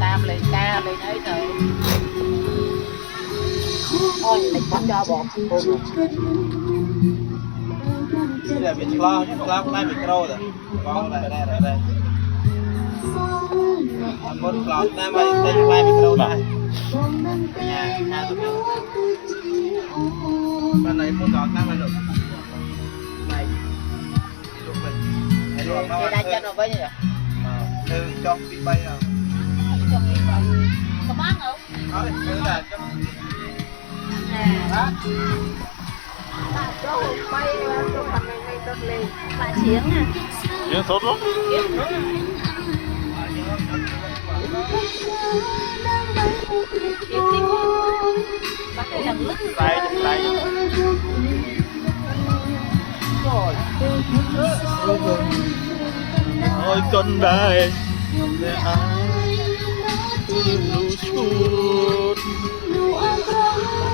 tam lên ca lên ấy rồi thôi mình không cho bọn đây là biển cloud nhé, cloud cũng là biển cloud rồi, con này đây, một cloud này mà đây là biển cloud này, nhà tụi mình, bên này một cloud này mà được, này, được mình, này luôn nó đây chân nó với nhỉ, cho đi bay nào, có bán không? đó đây là cho, đó. Cho bay cho thằng này đất lên lại xiếng nè Giếng sốt lắm. Tay. Ôi con đây để ai lưu chút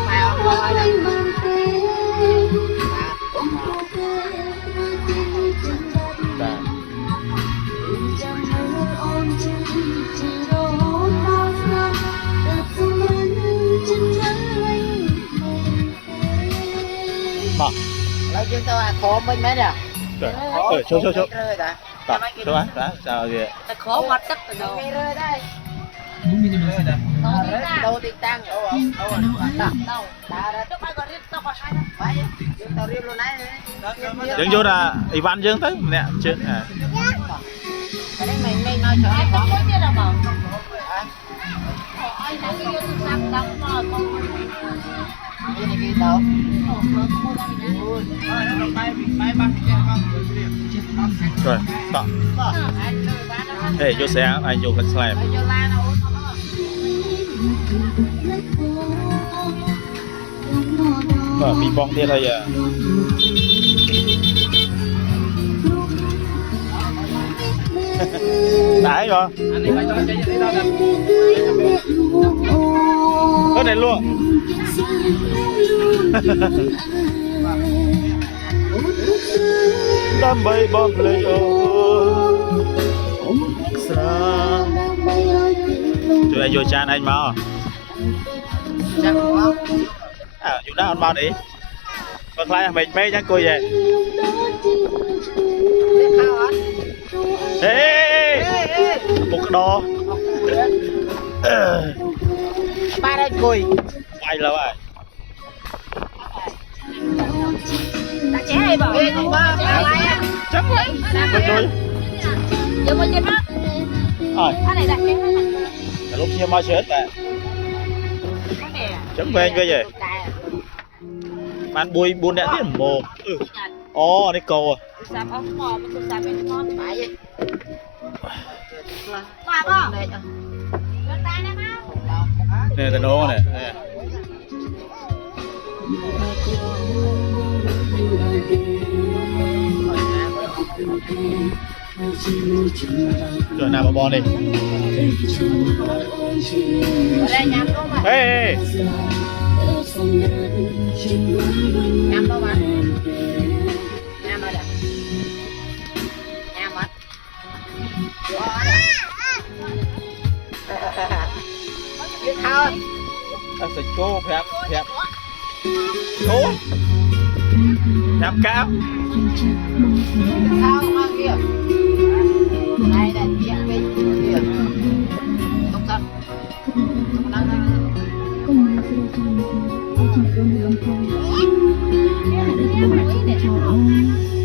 màu thôi nè Bỏ. lấy chúng tôi khổ bên mấy nè Chỗ đó sao kìa. khổ mất tất rồi đâu rơi đây đâu đi tăng đâu Dừng vô là Ivan dừng tới nè chứ cái đấy mình nói sợ ai có chứ đâu mà cái đâu rồi stop. Ê vô xe anh vô cái slab bị bong kia thôi à. Đấy rồi cái này luôn đám bay bom lên cho anh vô chan anh mau dù đó anh mau đi còn lại mình mê nhá coi về ê một cái đo ba đây cùi bay lâu rồi ta chế hay bảo không ba lại chắc được rồi giờ mới chết mắt rồi cái này đặt chế lúc chia mai chết tại chấm về anh về bạn bùi buôn đạn tiền mồm ô đây cầu sạp ống mò một sạp bên ngon phải vậy qua không nè tên ô này rồi nào bò đi ê nhắm đâu mà nhắm ở đây nhắm mất biết thôi ta sẽ cố phép cố phép cao sao ngon kia đây đây kia kia không sao không đang Hãy subscribe cho kênh Ghiền Mì Gõ để không bỏ lỡ những video hấp dẫn.